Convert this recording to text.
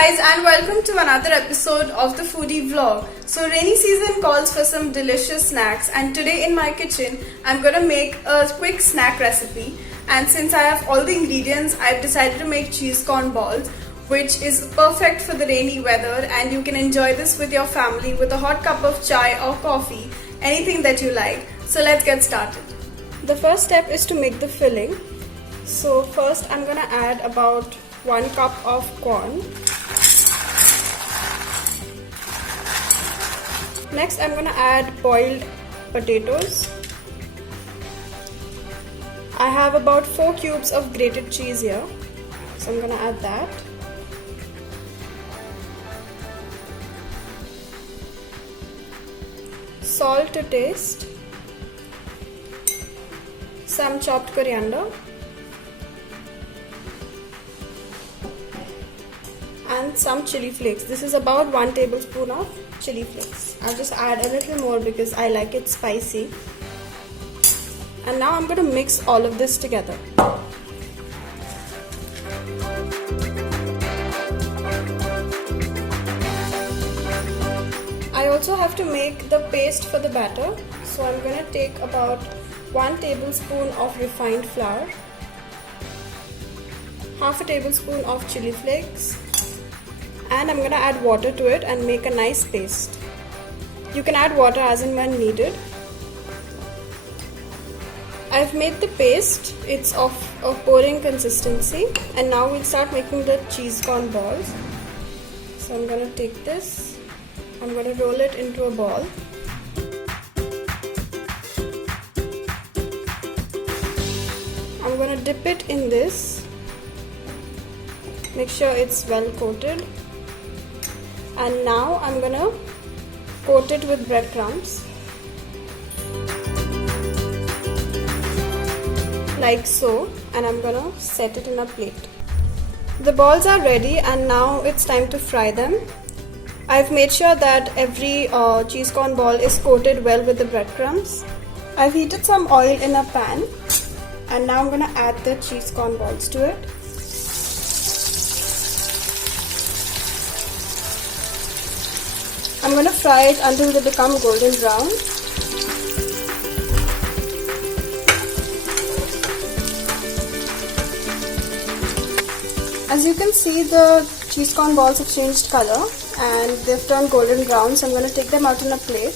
guys, and welcome to another episode of the Foodie vlog. So rainy season calls for some delicious snacks, and today in my kitchen I'm gonna make a quick snack recipe. And since I have all the ingredients, I've decided to make cheese corn balls, which is perfect for the rainy weather, and you can enjoy this with your family with a hot cup of chai or coffee, anything that you like. So let's get started. The first step is to make the filling. So first I'm gonna add about 1 cup of corn. Next I'm gonna add boiled potatoes. I have about 4 cubes of grated cheese here, so I'm gonna add that. Salt to taste. Some chopped coriander. And some chili flakes. This is about 1 tablespoon of chili flakes. I'll just add a little more because I like it spicy. And now I'm going to mix all of this together. I also have to make the paste for the batter. So I'm going to take about 1 tablespoon of refined flour, half a tablespoon of chili flakes, and I'm going to add water to it and make a nice paste. You can add water as and when needed. I've made the paste. It's of a pouring consistency, and now we'll start making the cheese corn balls. So I'm going to take this, I'm going to roll it into a ball. I'm going to dip it in this. Make sure it's well coated. And now I'm going to coat it with breadcrumbs. Like so. And I'm going to set it in a plate. The balls are ready, and now it's time to fry them. I've made sure that every cheese corn ball is coated well with the breadcrumbs. I've heated some oil in a pan, and now I'm going to add the cheese corn balls to it. I'm going to fry it until they become golden brown. As you can see, the cheese corn balls have changed color and they've turned golden brown, so I'm going to take them out in a plate.